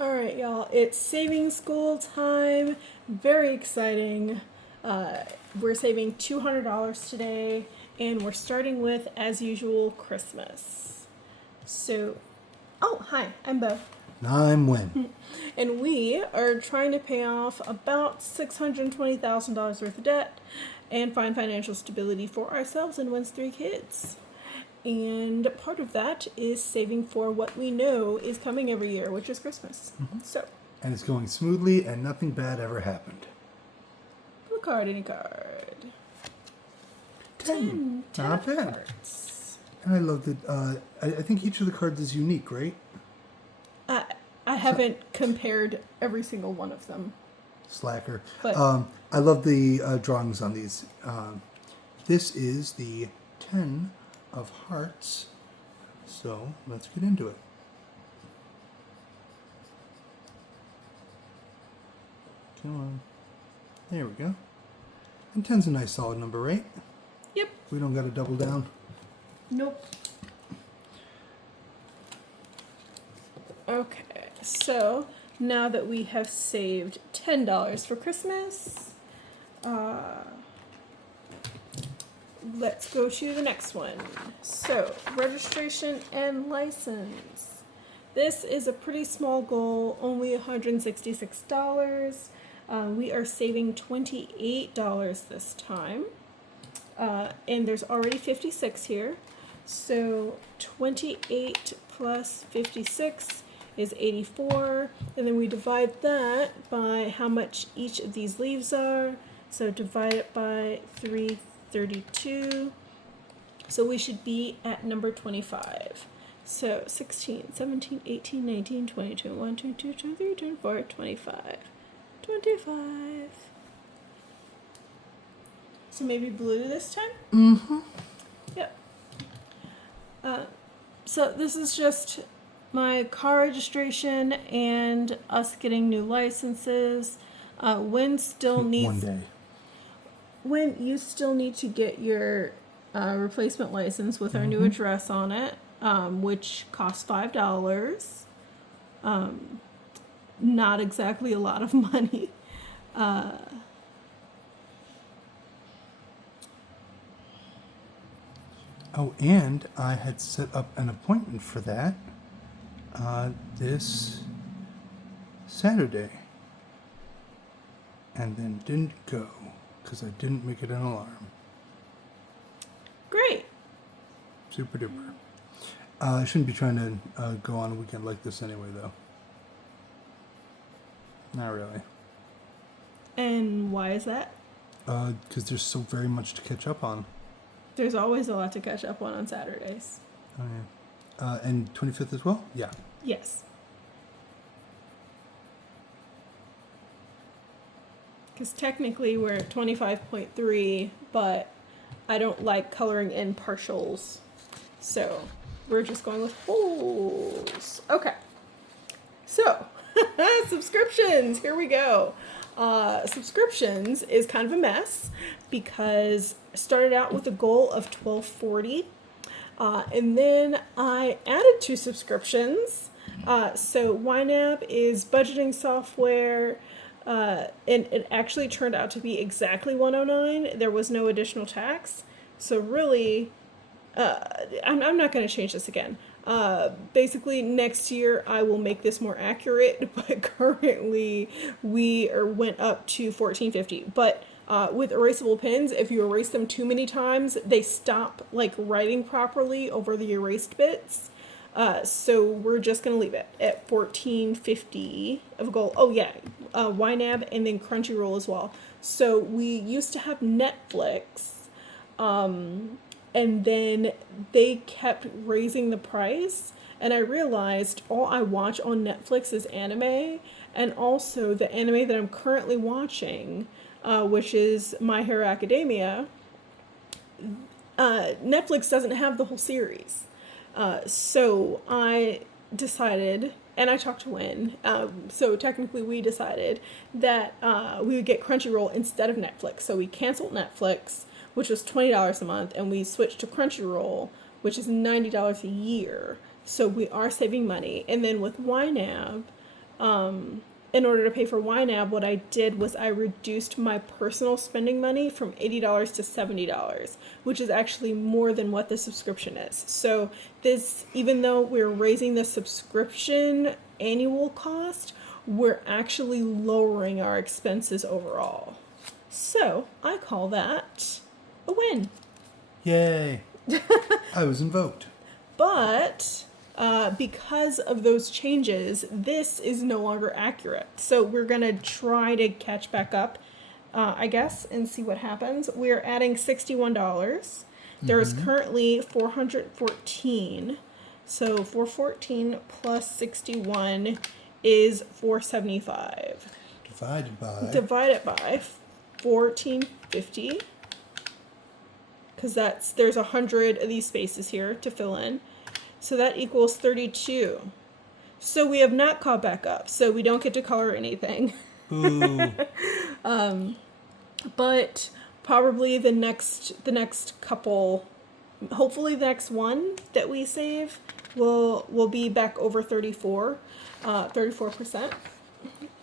All right, y'all. It's saving school time. Very exciting. We're saving $200 today, and we're starting with, as usual, Christmas. So, oh, hi, I'm Bo. I'm Win. And we are trying to pay off about $620,000 worth of debt and find financial stability for ourselves and Win's three kids. And part of that is saving for what we know is coming every year, which is Christmas. So, And it's going smoothly and nothing bad ever happened. pull a card, any card. 10. Not of bad. cards. And I love that. I think each of the cards is unique, right? I haven't compared every single one of them. Slacker. But I love the drawings on these. This is the 10 of hearts. So let's get into it. Come on. There we go. And 10's a nice solid number, right? Yep. We don't got to double down. Nope. Okay, so now that we have saved $10 for Christmas, let's go to the next one. So, registration and license. This is a pretty small goal, only $166. We are saving $28 this time. And there's already 56 here. So 28 plus 56 is 84. And then we divide that by how much each of these leaves are. So divide it by 332. So we should be at number 25. So 16, 17, 18, 19, 20, 21, 22, 23, 24, 25. 25. So maybe blue this time? Mm-hmm. Yep. So this is just my car registration and us getting new licenses. Win still needs... One day. Win, you still need to get your replacement license with our new address on it, which costs $5. Not exactly a lot of money. Oh, and I had set up an appointment for that this Saturday. And then didn't go because I didn't make it an alarm. Great. Super duper. I shouldn't be trying to go on a weekend like this anyway, though. Not really. And why is that? Because there's so very much to catch up on. There's always a lot to catch up on Saturdays. Oh, yeah. And 25th as well? Yeah. Yes. Because technically we're at 25.3, but I don't like coloring in partials. So we're just going with wholes. Okay. So, subscriptions. Here we go. Subscriptions is kind of a mess because I started out with a goal of $12.40. And then I added 2 subscriptions. So YNAB is budgeting software, and it actually turned out to be exactly $109. There was no additional tax. So really, I'm not going to change this again. Basically, next year I will make this more accurate, but currently we went up to $14.50. But with erasable pins, if you erase them too many times, they stop like writing properly over the erased bits. So we're just gonna leave it at $14.50 of a goal. Oh yeah, YNAB and then Crunchyroll as well. So we used to have Netflix, and then they kept raising the price, and I realized all I watch on Netflix is anime, and also the anime that I'm currently watching, which is My Hero Academia. Netflix doesn't have the whole series. So I decided, and I talked to Win, so technically we decided that we would get Crunchyroll instead of Netflix. So we canceled Netflix, which was $20 a month, and we switched to Crunchyroll, which is $90 a year. So we are saving money. And then with YNAB, in order to pay for YNAB, what I did was I reduced my personal spending money from $80 to $70, which is actually more than what the subscription is. So this, even though we're raising the subscription annual cost, we're actually lowering our expenses overall. So I call that a win. Yay! I was invoked. But because of those changes, this is no longer accurate. So we're going to try to catch back up, I guess, and see what happens. We're adding $61. There is currently 414. So 414 plus 61 is 475. Divided by 1450. Because there's 100 of these spaces here to fill in. So that equals 32. So we have not caught back up. So we don't get to color anything. Ooh. But probably the next couple, hopefully the next one that we save will be back over 34%.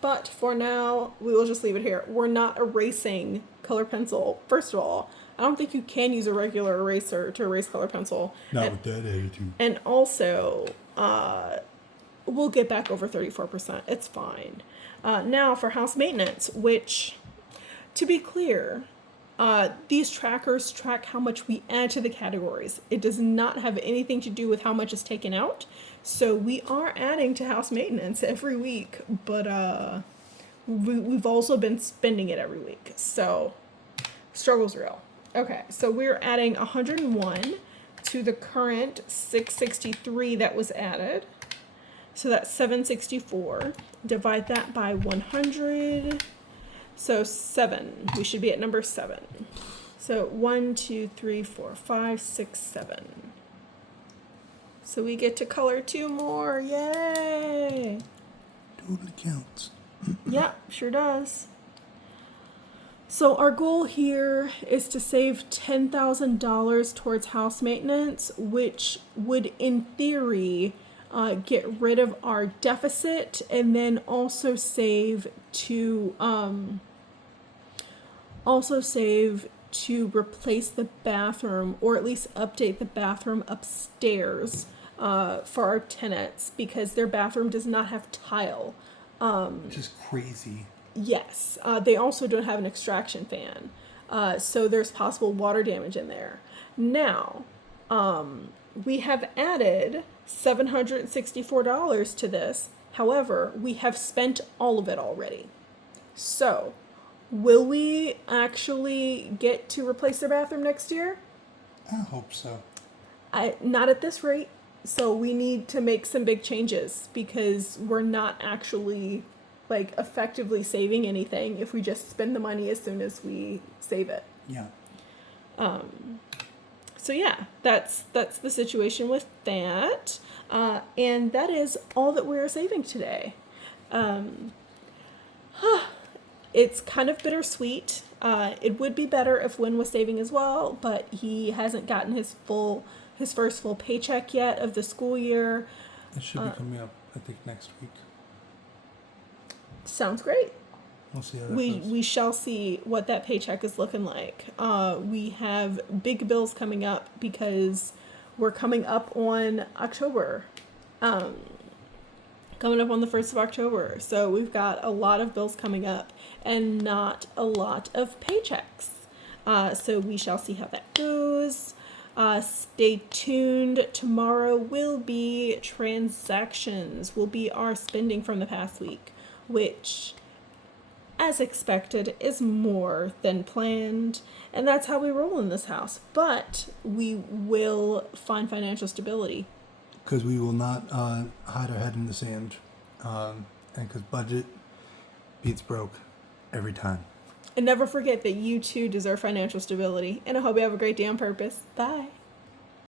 But for now, we will just leave it here. We're not erasing color pencil. First of all, I don't think you can use a regular eraser to erase color pencil. Not with that attitude. And also, we'll get back over 34%. It's fine. Now for house maintenance, which, to be clear, these trackers track how much we add to the categories. It does not have anything to do with how much is taken out. So we are adding to house maintenance every week, but we've also been spending it every week. So struggle's real. Okay, so we're adding 101 to the current 663 that was added. So that's 764. Divide that by 100. So 7. We should be at number 7. So 1, 2, 3, 4, 5, 6, 7. So we get to color 2 more. Yay! Totally counts. Yeah, sure does. So our goal here is to save $10,000 towards house maintenance, which would, in theory, get rid of our deficit and then also save to replace the bathroom, or at least update the bathroom upstairs for our tenants, because their bathroom does not have tile. Which is crazy. Yes, they also don't have an extraction fan, so there's possible water damage in there. Now, we have added $764 to this. However, we have spent all of it already. So, will we actually get to replace their bathroom next year? I hope so. Not at this rate. So we need to make some big changes, because we're not actually effectively saving anything if we just spend the money as soon as we save it. Yeah. So yeah, that's the situation with that. And that is all that we're saving today. It's kind of bittersweet. It would be better if Wynn was saving as well, but he hasn't gotten his first full paycheck yet of the school year. It should be coming up, I think, next week. Sounds great. We'll see how that We goes. we shall see what that paycheck is looking like. We have big bills coming up because we're coming up on October. Coming up on the 1st of October. So we've got a lot of bills coming up and not a lot of paychecks. So we shall see how that goes. Stay tuned. Tomorrow will be transactions, will be our spending from the past week, which, as expected, is more than planned. And that's how we roll in this house. But we will find financial stability. Because we will not hide our head in the sand. And because budget beats broke every time. And never forget that you too deserve financial stability. And I hope you have a great day on purpose. Bye.